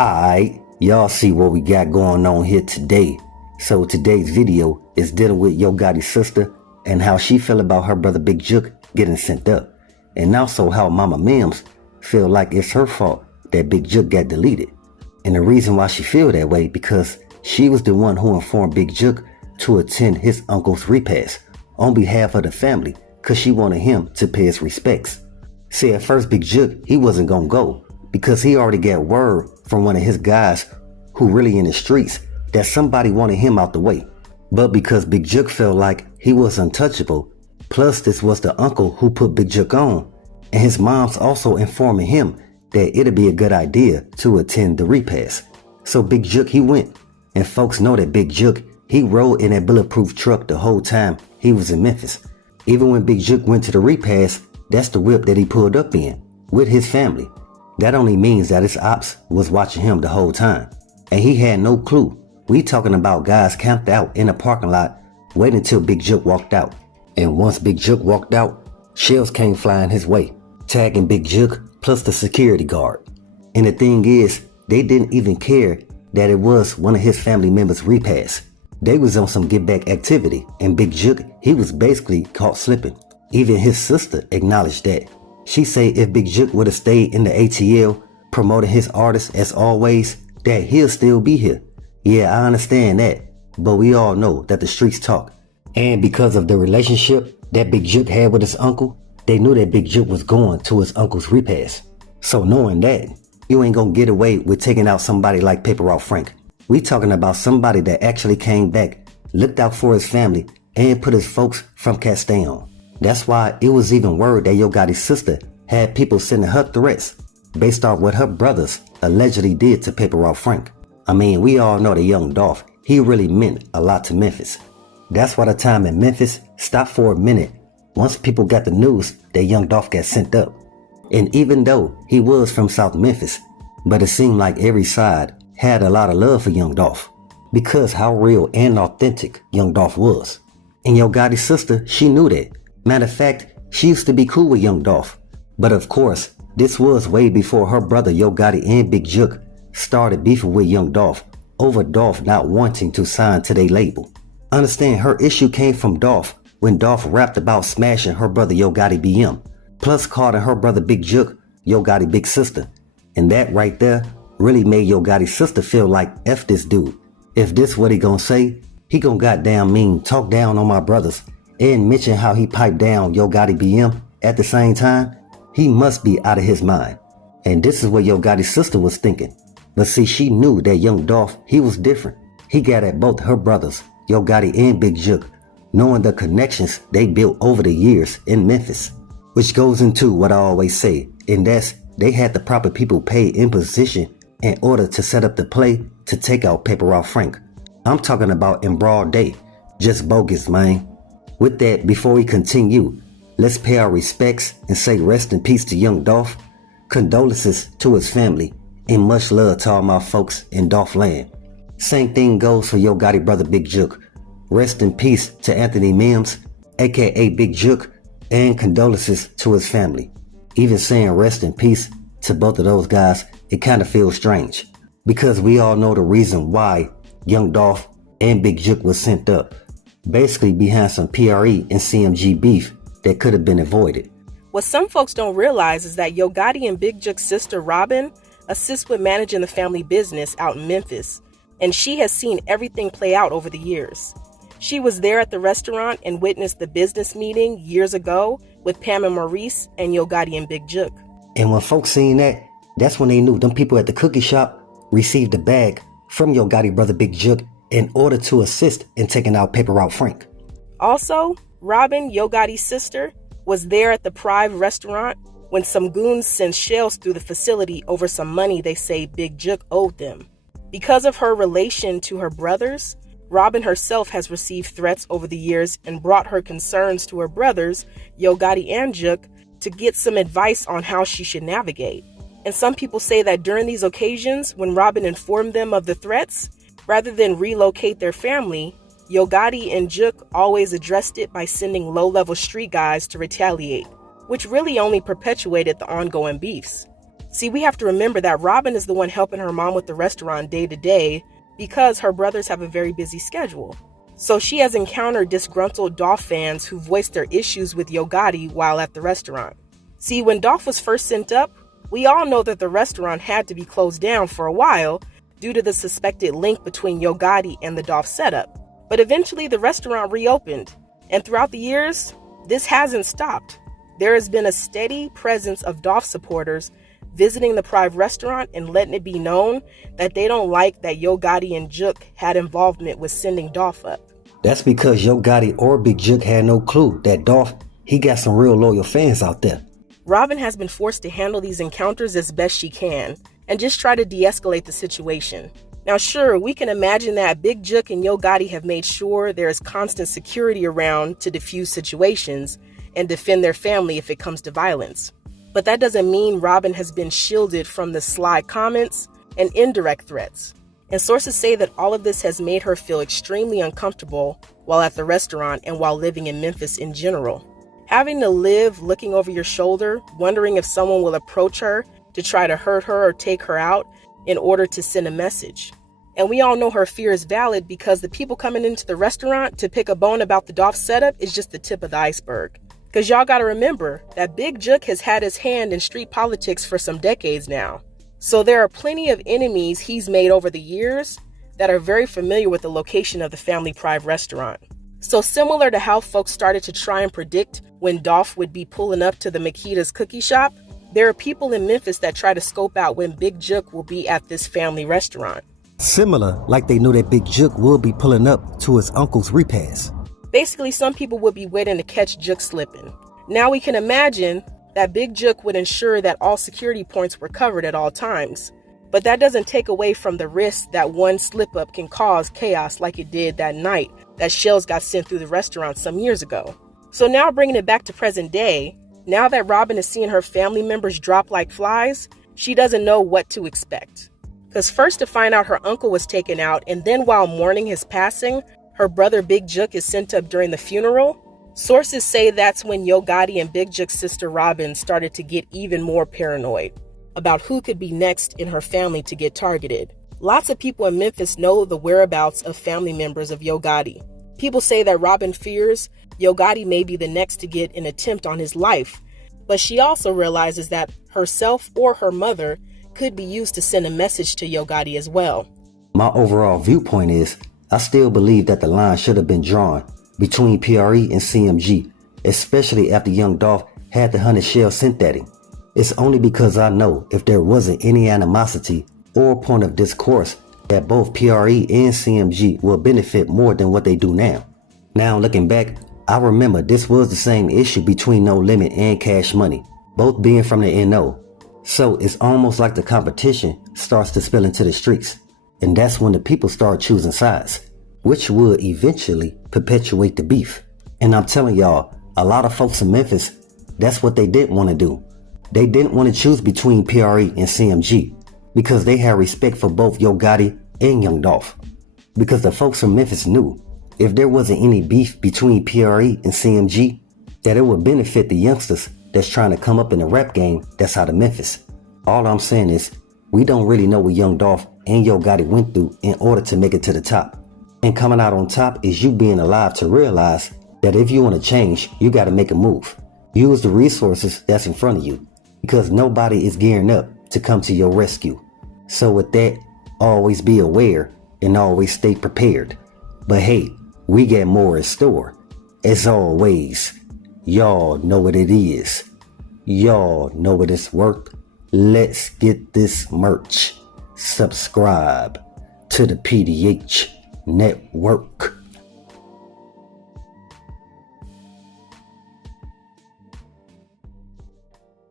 Alright, y'all see what we got going on here today. So today's video is dealing with Yo Gotti's sister and how she feel about her brother Big Jook getting sent up. And also how Mama Mims feel like it's her fault that Big Jook got deleted. And the reason why she feel that way because she was the one who informed Big Jook to attend his uncle's repast on behalf of the family because she wanted him to pay his respects. See, at first Big Jook, he wasn't gonna go because he already got word from one of his guys who really in the streets that somebody wanted him out the way. But because Big Jook felt like he was untouchable, plus this was the uncle who put Big Jook on, and his mom's also informing him that it'd be a good idea to attend the repast. So Big Jook, he went, and folks know that Big Jook, he rode in that bulletproof truck the whole time he was in Memphis. Even when Big Jook went to the repast, that's the whip that he pulled up in with his family. That only means that his ops was watching him the whole time. And he had no clue. We talking about guys camped out in a parking lot waiting until Big Jook walked out. And once Big Jook walked out, shells came flying his way, tagging Big Jook plus the security guard. And the thing is, they didn't even care that it was one of his family members' repast. They was on some get back activity, and Big Jook, he was basically caught slipping. Even his sister acknowledged that. She said if Big Jook would have stayed in the ATL, promoting his artists as always, that he'll still be here. Yeah, I understand that, but we all know that the streets talk. And because of the relationship that Big Jook had with his uncle, they knew that Big Jook was going to his uncle's repast. So knowing that, you ain't gonna get away with taking out somebody like Paper Route Frank. We talking about somebody that actually came back, looked out for his family, and put his folks from Castell. That's why it was even word that Yo Gotti's sister had people sending her threats based off what her brothers allegedly did to Paper Route Frank. I mean, we all know that young Dolph, he really meant a lot to Memphis. That's why the time in Memphis stopped for a minute once people got the news that young Dolph got sent up. And even though he was from South Memphis, but it seemed like every side had a lot of love for young Dolph because how real and authentic young Dolph was. And Yo Gotti's sister, she knew that. Matter of fact, she used to be cool with young Dolph. But of course, this was way before her brother Yo Gotti and Big Jook started beefing with young Dolph over Dolph not wanting to sign to their label. Understand, her issue came from Dolph when Dolph rapped about smashing her brother Yo Gotti BM, plus calling her brother Big Jook Yo Gotti Big Sister. And that right there really made Yo Gotti's sister feel like F this dude. If this what he gonna say, he gonna goddamn mean talk down on my brothers and mention how he piped down Yo Gotti BM at the same time. He must be out of his mind. And this is what Yo Gotti's sister was thinking. But see, she knew that young Dolph, he was different. He got at both her brothers, Yo Gotti and Big Jook, knowing the connections they built over the years in Memphis. Which goes into what I always say, and that's they had the proper people paid in position in order to set up the play to take out Paper Route Frank. I'm talking about in broad day. Just bogus, man. With that, before we continue, let's pay our respects and say rest in peace to young Dolph, condolences to his family, and much love to all my folks in Dolph land. Same thing goes for Yo Gotti brother Big Jook. Rest in peace to Anthony Mims, aka Big Jook, and condolences to his family. Even saying rest in peace to both of those guys, it kind of feels strange, because we all know the reason why young Dolph and Big Jook was sent up. Basically behind some PRE and CMG beef that could have been avoided. What some folks don't realize is that Yo Gotti and Big Jook's sister Robin assists with managing the family business out in Memphis, and she has seen everything play out over the years. She was there at the restaurant and witnessed the business meeting years ago with Pam and Maurice and Yo Gotti and Big Jook. And when folks seen that, that's when they knew them people at the cookie shop received a bag from Yo Gotti brother Big Jook in order to assist in taking out Paper Route Frank. Also, Robin, Yo Gotti's sister, was there at the Prive restaurant when some goons sent shells through the facility over some money they say Big Jook owed them. Because of her relation to her brothers, Robin herself has received threats over the years and brought her concerns to her brothers, Yo Gotti and Jook, to get some advice on how she should navigate. And some people say that during these occasions, when Robin informed them of the threats, rather than relocate their family, Yo Gotti and Jook always addressed it by sending low-level street guys to retaliate, which really only perpetuated the ongoing beefs. See, we have to remember that Robin is the one helping her mom with the restaurant day to day because her brothers have a very busy schedule. So she has encountered disgruntled Dolph fans who voiced their issues with Yo Gotti while at the restaurant. See, when Dolph was first sent up, we all know that the restaurant had to be closed down for a while due to the suspected link between Yo Gotti and the Dolph setup. But eventually the restaurant reopened, and throughout the years, this hasn't stopped. There has been a steady presence of Dolph supporters visiting the Prive restaurant and letting it be known that they don't like that Yo Gotti and Jook had involvement with sending Dolph up. That's because Yo Gotti or Big Jook had no clue that Dolph, he got some real loyal fans out there. Robin has been forced to handle these encounters as best she can and just try to de-escalate the situation. Now sure, we can imagine that Big Jook and Yo Gotti have made sure there is constant security around to defuse situations and defend their family if it comes to violence. But that doesn't mean Robin has been shielded from the sly comments and indirect threats. And sources say that all of this has made her feel extremely uncomfortable while at the restaurant and while living in Memphis in general. Having to live looking over your shoulder, wondering if someone will approach her to try to hurt her or take her out in order to send a message. And we all know her fear is valid because the people coming into the restaurant to pick a bone about the Dolph setup is just the tip of the iceberg. Because y'all gotta remember that Big Jook has had his hand in street politics for some decades now. So there are plenty of enemies he's made over the years that are very familiar with the location of the family Prive restaurant. So similar to how folks started to try and predict when Dolph would be pulling up to the Makita's cookie shop, there are people in Memphis that try to scope out when Big Jook will be at this family restaurant. Similar, like they knew that Big Jook will be pulling up to his uncle's repast. Basically, some people would be waiting to catch Jook slipping. Now we can imagine that Big Jook would ensure that all security points were covered at all times. But that doesn't take away from the risk that one slip-up can cause chaos like it did that night that shells got sent through the restaurant some years ago. So now bringing it back to present day, now that Robin is seeing her family members drop like flies, she doesn't know what to expect. Because first to find out her uncle was taken out, and then while mourning his passing, her brother Big Jook is sent up during the funeral. Sources say that's when Yo Gotti and Big Jook's sister Robin started to get even more paranoid about who could be next in her family to get targeted. Lots of people in Memphis know the whereabouts of family members of Yo Gotti. People say that Robin fears Yo Gotti may be the next to get an attempt on his life, but she also realizes that herself or her mother could be used to send a message to Yo Gotti as well. My overall viewpoint is, I still believe that the line should have been drawn between PRE and CMG, especially after young Dolph had the 100 shells sent at him. It's only because I know if there wasn't any animosity or point of discourse that both PRE and CMG will benefit more than what they do now. Now looking back, I remember this was the same issue between No Limit and Cash Money, both being from the NO. So it's almost like the competition starts to spill into the streets. And that's when the people start choosing sides, which would eventually perpetuate the beef. And I'm telling y'all, a lot of folks in Memphis, that's what they didn't want to do. They didn't want to choose between PRE and CMG because they had respect for both Yo Gotti and Young Dolph. Because the folks from Memphis knew if there wasn't any beef between PRE and CMG, that it would benefit the youngsters that's trying to come up in the rap game that's out of Memphis. All I'm saying is, we don't really know what Young Dolph and Yo Gotti went through in order to make it to the top. And coming out on top is you being alive to realize that if you want to change, you got to make a move. Use the resources that's in front of you because nobody is gearing up to come to your rescue. So with that, always be aware and always stay prepared. But hey, we got more in store. As always, y'all know what it is. Y'all know what it's worth. Let's get this merch. Subscribe to the PDH Network.